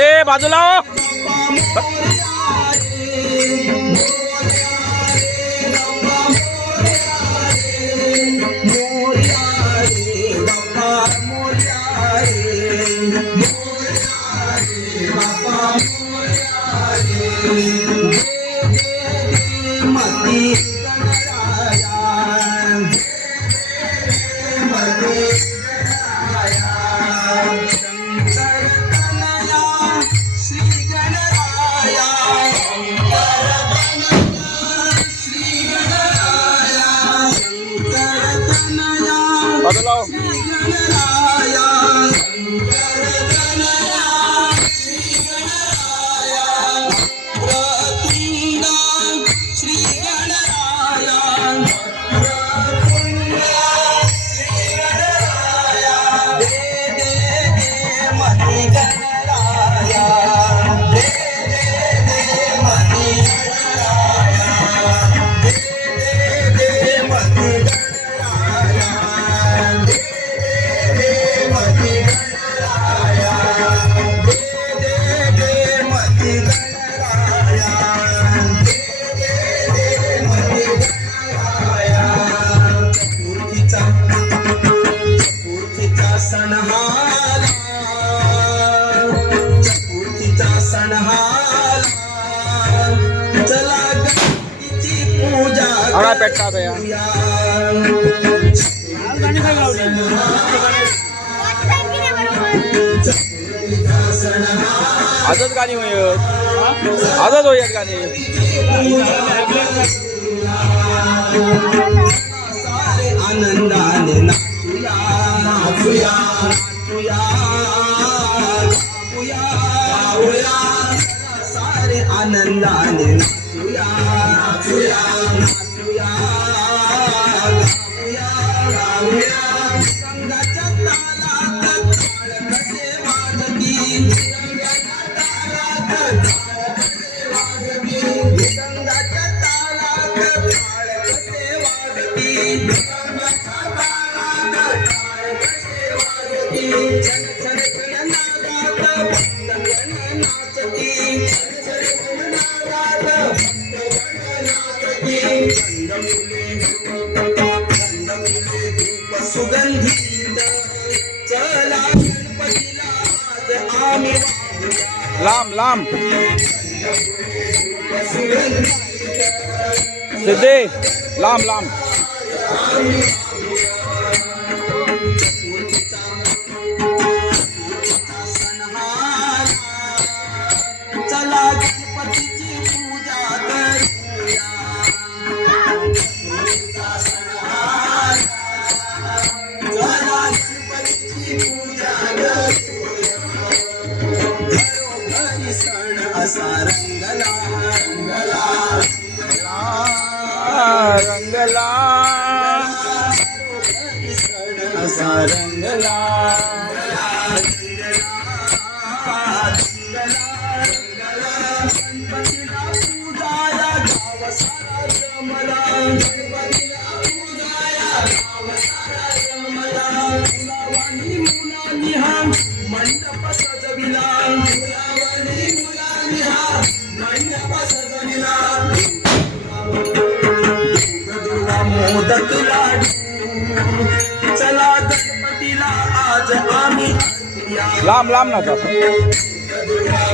ए बाजूला हो. आवडा पेटता आता या आजच गाणी होईल आजच होईल गाणी आनंदाने नाचूया नाचूया नाचूया गाऊया सारे आनंदाने नाचूया नाचूया नाचूया गाऊया गाऊया गंगाच्या तालात ताळ कसे वाजती गंगाच्या तालात ताळ कसे वाजती गंगाच्या तालात ताळ कसे वाजती गंगाच्या तालात ताळ कसे वाजती छन छन छन नादात बंदगण नाचती छन छन छन नादात बंदगण नाचती गंधमुले धूप सुगंधित चला गणपतीला आज आम्ही वाहूया लांब लांब सिद्धे लांब लांब चला गणपतीची पूजा करूया चला गणपतीची पूजा करूया घरोघरी सण असा रंगला रंगला रंगला घरोघरी सण असा रंगला गणपतीला पूजाया गाव सारा जमला गणपतीला पूजाया गाव सारा जमला मुलावानी मुलांनी हा मंडप सजविला मुलावानी मुलांनी हा मंडप सजविला दूधदुवा मोदक लाडू चला गणपतीला आज आम्ही लांब लांब ना तसं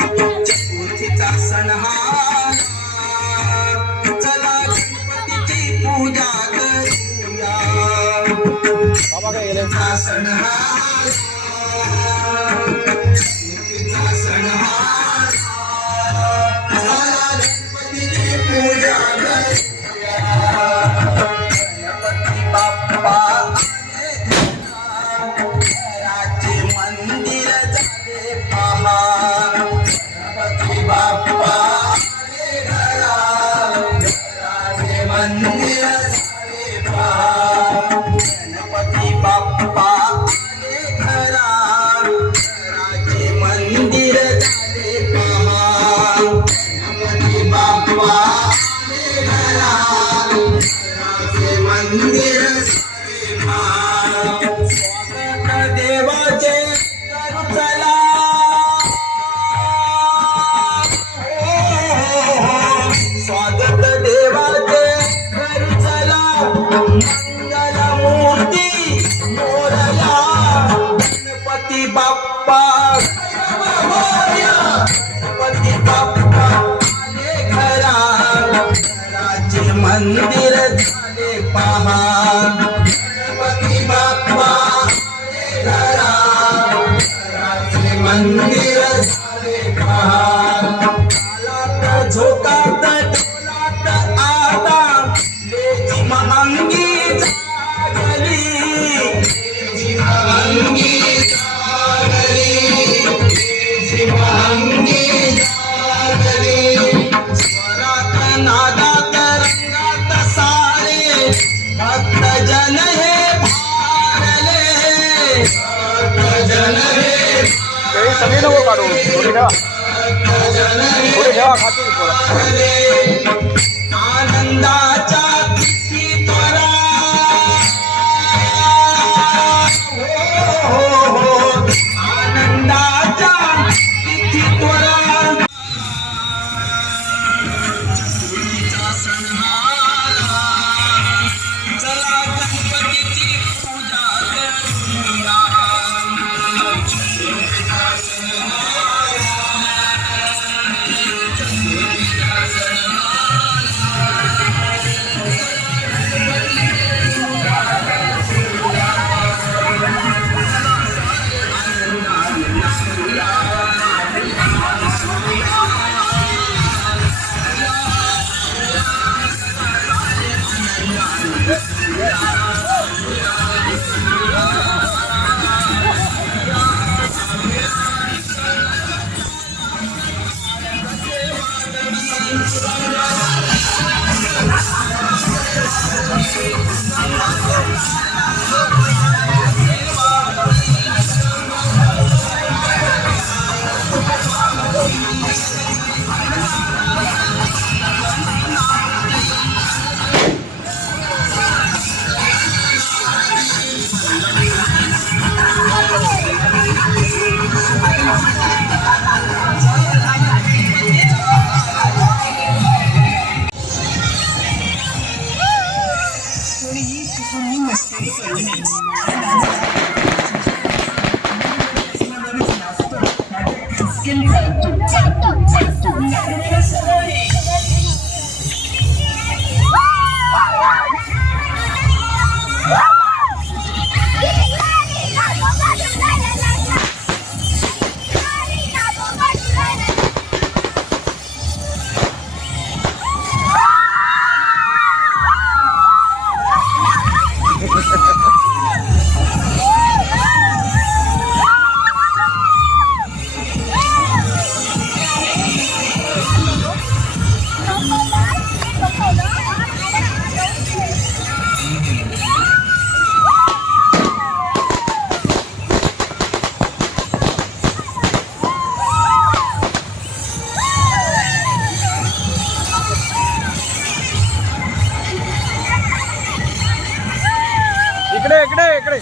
चतुर्थीचा सण हा चला गणपतीची पूजा करूया बाबा काय गेले सण हा चतुर्थीचा सण हा गणपतीची पूजा करूया गणपती बाप्पा आले घराचे मंदिर झाले पहा मंदिर झाले पहार तालात झोकात डोलात आता लेझिम अंगी जागली लेझिम अंगी जागली लेझिम अंगी जागली स्वरात नादात रंगात सारे भक्तजन हे भारले भक्तजन हे काही सगळी नको काढू थोडी ठेवा खातील थोडं आनंदाच्या तिथी त्वरा हो आनंदाच्या तिथी त्वरा होळीचा सण हा आला. चला गणपतीची पूजा करूया इकडे इकडे इकडे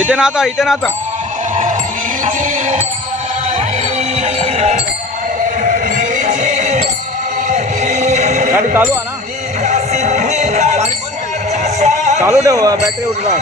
इथे ना आता इथे ना आता चालू आहे ना, चालू ठेव, बॅटरी उठतात.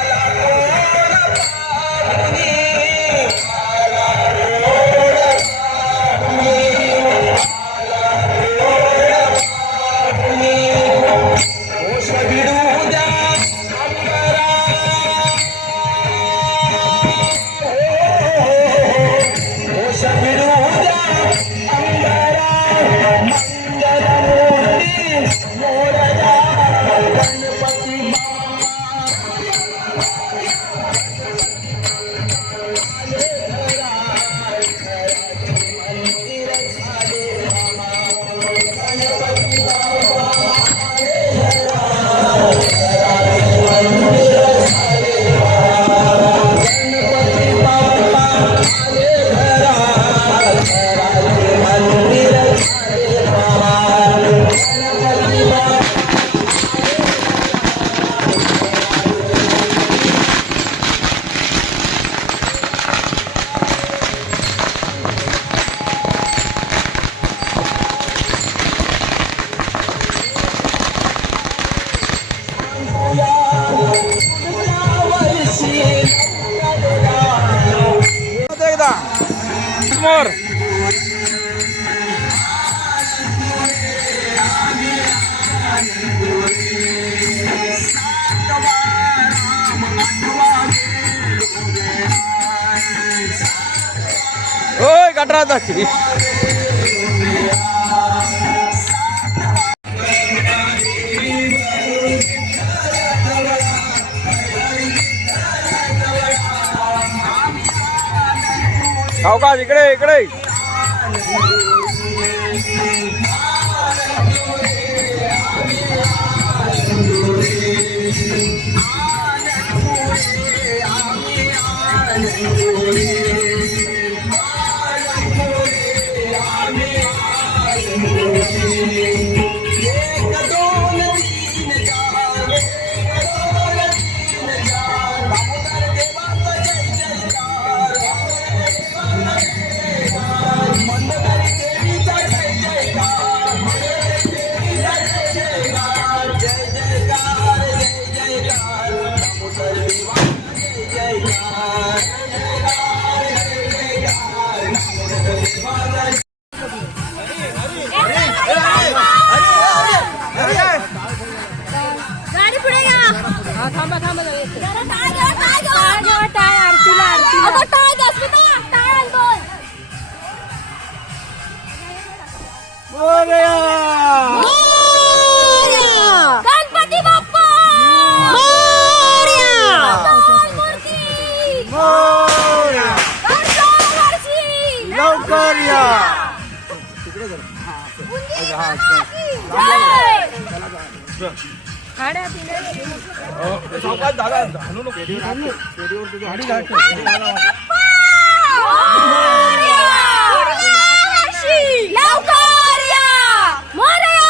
एकदा समोर ओय गटराचा सावकाश इकडे इकडे. गणपती बाप्पा लवकर या. सावकाश दादा घालू नको. लवकर या मोरया.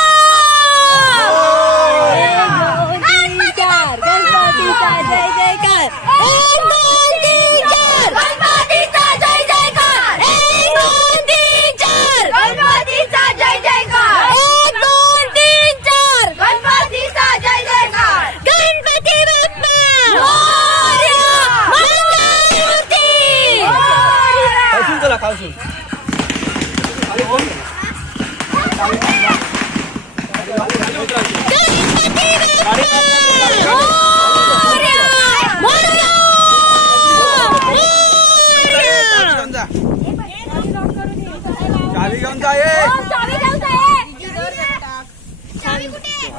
गणपतीचा जय जयकार. 1 2 3 4 गणपतीचा जय जयकार. 1 2 3 4 गणपतीचा जय जयकार. 1 2 3 4 गणपतीचा जय जयकार. गणपती बाप्पा मोरया. मंगलमूर्ती खाऊसून चला खाऊसून. चावी घेऊन जा.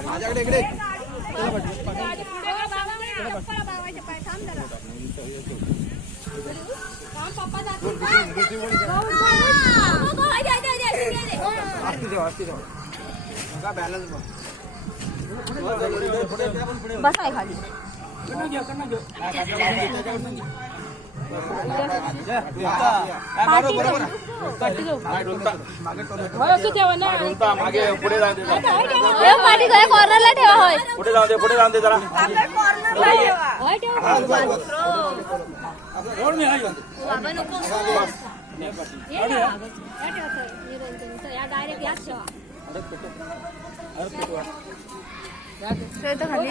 माझ्याकडे इकडे बसाय खाली. मागे पुढे जाऊ दे. पाठी कॉर्नरला ठेवा. होय पुढे जाऊ दे, पुढे जाऊ दे जरा. डायरेक्ट याच ठेवा. ठेवतो खाली.